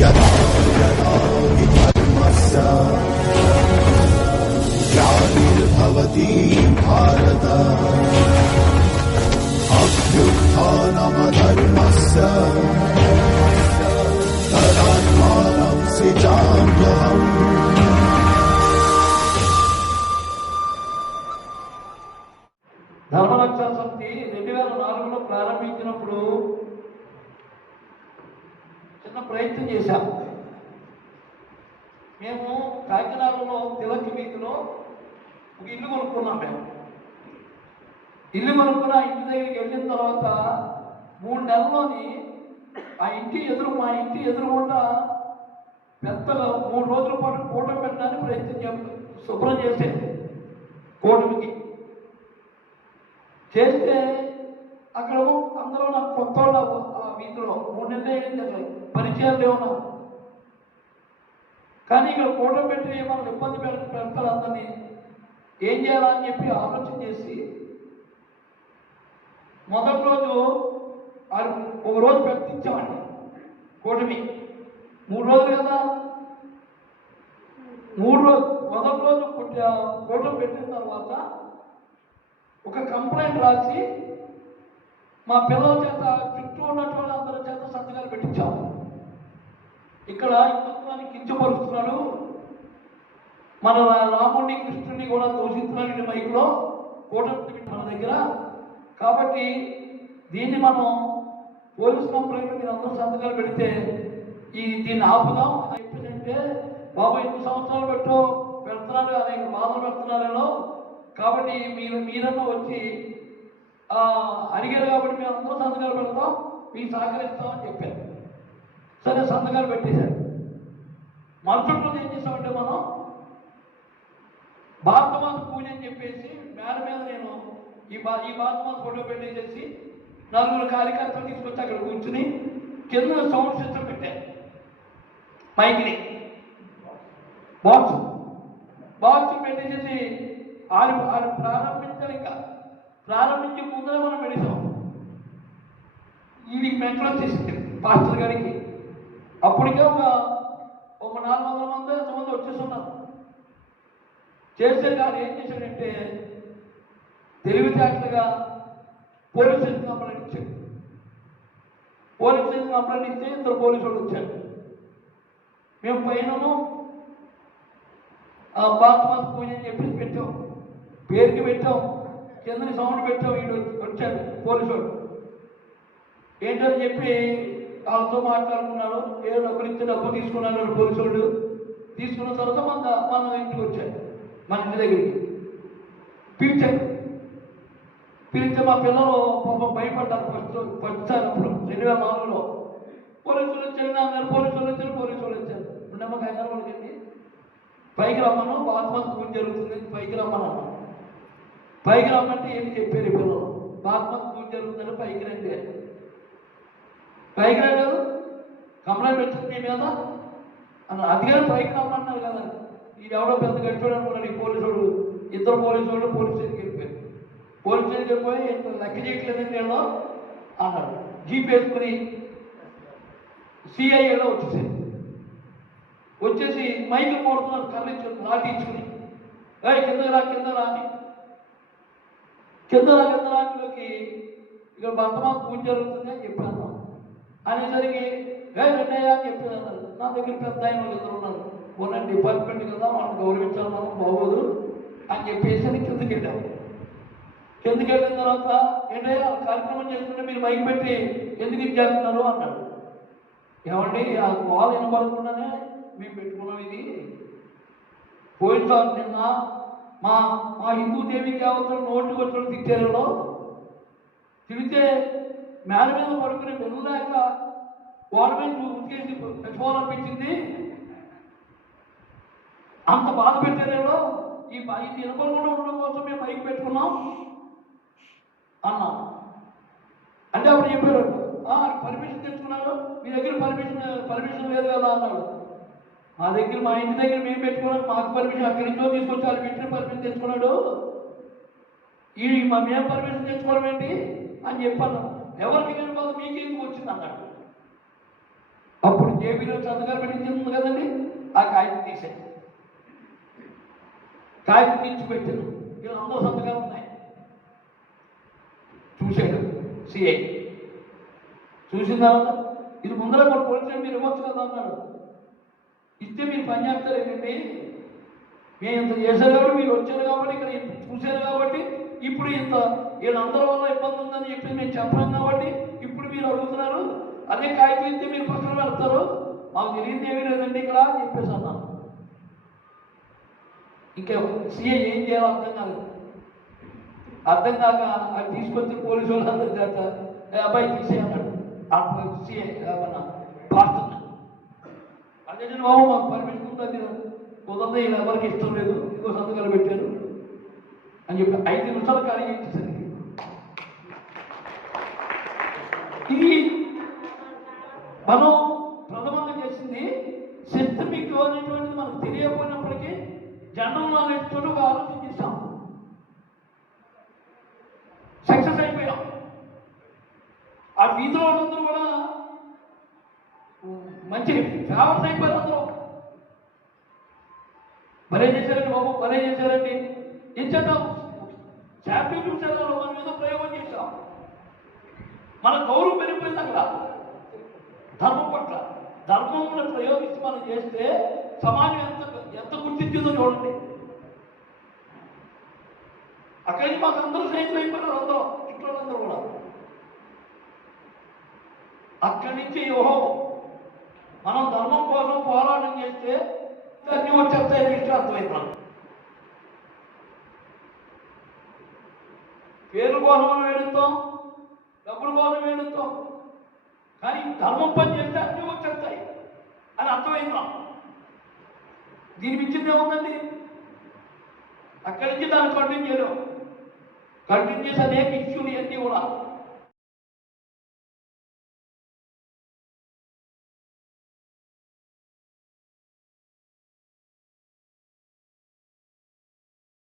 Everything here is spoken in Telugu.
यदा यदा हि धर्मस्य ग्लानिर्भवति भारत अभ्युत्थानमधर्मस्य तदात्मानं सिजाम्यहम् ధర్మరక్షణ సమితి రెండు వేల నాలుగులో ప్రారంభించినప్పుడు చిన్న ప్రయత్నం చేశాం. మేము కాకినాడలో తిలక్ వీధిలో ఒక ఇల్లు కొనుక్కున్నాం మేము. ఇల్లు కొనుక్కున్న ఆ ఇంటి దగ్గరికి వెళ్ళిన తర్వాత మూడు నెలల్లోని ఆ ఇంటి ఎదురు మా ఇంటి ఎదురుగుండా పెద్దలు మూడు రోజుల పాటు కూటమి పెట్టడానికి ప్రయత్నం చేస్తాం శుభ్రం చేసేది కూటమికి. చేస్తే అక్కడ అందరూ నాకు కొత్త వాళ్ళు ఆ మూడు నెలలు అయింది అసలు లేవు నాకు కానీ ఇక్కడ ఫోటో పెట్టి మనం ఇబ్బంది పెడతారు అందరినీ? ఏం చేయాలా అని చెప్పి ఆలోచన చేసి మొదటి రోజు ఒక రోజు ప్రకటించామండి కూటమి. మూడు రోజులు కదా? మూడు రోజు మొదటి రోజు కూటమి పెట్టిన తర్వాత ఒక కంప్లైంట్ రాసి మా పిల్లల చేత ఉన్నటువంటి అందరి చేత సంతకాలు పెట్టించాం. ఇక్కడ హిందుత్వాన్ని కించపరుస్తున్నాడు. మన రాముడిని కృష్ణుడిని కూడా దూషిస్తున్నాడు మైకులో. మైక్లో కూటమి మన దగ్గర. కాబట్టి దీన్ని మనం పోలీస్ కంప్లైంట్ మీరు అందరూ సంతకాలు పెడితే ఈ దీన్ని ఆపుదాం. ఎప్పుడంటే బాబు ఎన్ని సంవత్సరాలు పెట్టో పెడుతున్నారు అనేక బాధలు పెడుతున్నారేనో. కాబట్టి మీరు మీరన్నా వచ్చి అడిగారు కాబట్టి మేము అందరూ సంతకాలు పెడతాం. మీ సహకరిస్తామని చెప్పారు. సరే సంతకాలు పెట్టేశారు. మరుసటి రోజు ఏం చేసామంటే మనం భారతమాత పూజ అని చెప్పేసి మేడ మీద నేను ఈ బా ఈ భారతమాత ఫోటో పెట్టేసేసి నలుగురు కార్యకర్తలు తీసుకొచ్చి అక్కడ కూర్చుని కింద సౌండ్ సిస్టమ్ పెట్టాను మైక్ని బాక్స్. బాక్స్ పెట్టేసేసి ఆరు ఆరు ప్రారంభించాలి ఇంకా. ప్రారంభించే ముందర మనం పెట్టేసాం వీడికి మెంటలో చేసింది పాస్టర్ గారికి. అప్పటికే ఒక ఒక నాలుగు వందల మంది ఎంతమంది వచ్చేస్తున్నారు. చేసే గారు ఏం చేశాడంటే తెలివితేటలుగా పోలీస్ స్టేషన్ కంప్లైంట్ ఇచ్చాడు. పోలీస్ స్టేషన్ కంప్లైంట్ ఇస్తే ఇద్దరు పోలీసు వాళ్ళు వచ్చారు. మేము పైనము ఆ బాత్మాస్ పూజ అని చెప్పేసి పెట్టాం. పేరుకి పెట్టాం. కిందని సౌండ్ పెట్టాం. వీడు వచ్చాడు పోలీసు వాడు. ఏంటని చెప్పి వాళ్ళతో మాట్లాడుకున్నాడు. ఏదో డబ్బులు ఇస్తే డబ్బు తీసుకున్నాడు పోలీసులు. తీసుకున్న తర్వాత మన మన ఇంటికి వచ్చాడు. మన ఇంటి దగ్గరికి. పిలిచాడు. పిలిస్తే మా పిల్లలు పాపం భయపడ్డారు ఫస్ట్ ఫస్ట్ అప్పుడు రెండు వేల నాలుగులో. పోలీసులు వచ్చారు నా అన్నారు పోలీసులు వచ్చారు పోలీసులు వచ్చారు. ఇప్పుడు నమ్మకం అయినారు పైకి రమ్మను బాత్మతి పూజ జరుగుతుంది పైకి రమ్మను పైకి రమ్మంటే ఏం చెప్పారు పిల్లలు? బాత్మతి పూజ జరుగుతుందని పైకి రండి పైకి రాలేదు కంప్లైంట్ వచ్చింది మీ మీద అన్న అధికారి పైకి రమ్మన్నారు కదా. ఇది ఎవడో పెద్ద గట్టాడు అనుకున్నాడు ఈ పోలీసుడు. ఇద్దరు పోలీసు వాళ్ళు పోలీస్ స్టేషన్కి వెళ్ళిపోయారు. పోలీస్ స్టేషన్కి వెళ్ళిపోయి ఇంత లెక్క చేయట్లేదండి నేను అన్నాడు జీప్ వేసుకుని సిఐఏలో వచ్చేసాయి వచ్చేసి మైకి కొడుతున్నారు కర్రీ ఇచ్చి అరే ఇచ్చుకుని. కింద రా కింద రా అని. కింద రా కింద రాటిలోకి ఇక్కడ వర్తమాన పూజ జరుగుతుంది అని చెప్పాను అనేసరికి ఏ రెండయ్య అని చెప్పి అన్నారు నా దగ్గర పెద్ద ఆయన ఇద్దరు ఉన్నారు. ఉన్న డిపార్ట్మెంట్ కదా మనం గౌరవించాలి మనం బాగోదు అని చెప్పేసి అని కిందకి వెళ్ళాము కిందకి వెళ్ళిన తర్వాత ఏంటయ్యా కార్యక్రమం చేస్తుంటే మీరు మైక్ పెట్టి ఎందుకు ఇది చేస్తున్నారు? అన్నాడు. ఏమండి ఆ కాల్ వినపడకుండానే మేము పెట్టుకున్నాం ఇది. పోయినసారి నిన్న మా మా హిందూ దేవి దేవతలు నోటు వచ్చిన తిట్టారు తిడితే మేడ మీద పడుకుని వెళ్ళలేక వాళ్ళ మీద ఉతికేసి పెట్టుకోవాలనిపించింది? అంత బాధ పెట్టారేమో ఈ బా- ఇది వినపడకుండా ఉండడం కోసం మేము బైక్ పెట్టుకున్నాం అన్నాం. అంటే అప్పుడు చెప్పారు పర్మిషన్ తెచ్చుకున్నారు మీ దగ్గర పర్మిషన్ పర్మిషన్ లేదు కదా అన్నాడు. మా దగ్గర మా ఇంటి దగ్గర మేము పెట్టుకున్నాం మాకు పర్మిషన్ అక్కడి నుంచో తీసుకొచ్చి వాళ్ళు పెట్టిన పర్మిషన్ తెచ్చుకున్నాడు. ఈ మా మేము పర్మిషన్ తెచ్చుకోవడం ఏంటి? అని చెప్పాను ఎవరికి బాధ మీకు ఎందుకు వచ్చింది అన్నాడు అప్పుడు ఏపీలో సంతకాలు పెట్టించింది కదండి? ఆ కాగితం తీసే కాగితం తీసి పెట్టాను ఇలా అందరూ సంతకాలు ఉన్నాయి. చూశాడు సిఐ. చూసిన తర్వాత ఇది ముందర కూడా పోలీసు మీరు ఇవ్వచ్చు కదా అన్నాడు. ఇస్తే మీరు పని చేస్తారు ఏంటండి? మేము ఇంత చేశారు కాబట్టి మీరు వచ్చారు కాబట్టి ఇక్కడ చూశారు కాబట్టి ఇప్పుడు ఇంత వీళ్ళందరి వల్ల ఇబ్బంది ఉందని చెప్పి మేము చెప్పాం కాబట్టి ఇప్పుడు మీరు అడుగుతున్నారు. అదే కాగితం ఇస్తే మీరు పక్కన పెడతారు. మాకు తెలియదు ఏమీ లేదండి ఇక్కడ అని చెప్పేసి అన్నాను ఇంకా సీఏ ఏం చేయాలో అర్థం కాలేదు. అర్థం కాక అది తీసుకొచ్చి పోలీసు వాళ్ళు అందరి కాక అబ్బాయి తీసేయన్నాడు ఆ సీఏ మన పాస్టర్ అదే బాబు మాకు పర్మిషన్ ఉంటుంది కుదరదు ఇలా ఎవరికి ఇష్టం లేదు. ఇంకో సంతకాలు పెట్టారు. అని చెప్పి ఐదు నిమిషాలు ఖాళీ చేసేసారు మనం ప్రథమంగా చేసింది సిస్టమిక్ అనేటువంటిది మనకు తెలియకపోయినప్పటికీ జనరల్ నాలెడ్జ్ తోటి ఒక ఆలోచన సక్సెస్ అయిపోయాం ఆ వీధిలో వాళ్ళందరూ కూడా మంచి ఫేవర్స్ అయిపోయారు అందరూ. భలే చేశారండి బాబు భలే చేశారండి. ఏం చేద్దాం? చాప్టర్ చదవాలి మన మీద ప్రయోగం చేశాం. మన గౌరవం పెరిగిపోయింది అక్కడ. ధర్మం పట్ల. ధర్మంలో ప్రయోగించి మనం చేస్తే సమాజం ఎంత ఎంత గుర్తించిందో చూడండి. అక్కడి నుంచి మాకు అందరూ స్నేహితులు అయిపోయినారు అందరూ ఇంట్లో అందరూ కూడా. అక్కడి నుంచి ఓహో మనం ధర్మం కోసం పోరాటం చేస్తే అన్ని వచ్చేస్తాయని విషయం పేరు కోసం వేడుతాం డబ్బుల కోసం వేడుతాం కానీ ధర్మం పని చేస్తే అన్ని వచ్చేస్తాయి. అని అర్థమైందా? దీని మించింది ఏముందండి? అక్కడి నుంచి దాన్ని కంటిన్యూ చేయడం కంటిన్యూ చేసి అనేక ఇష్యూలు ఇవన్నీ కూడా.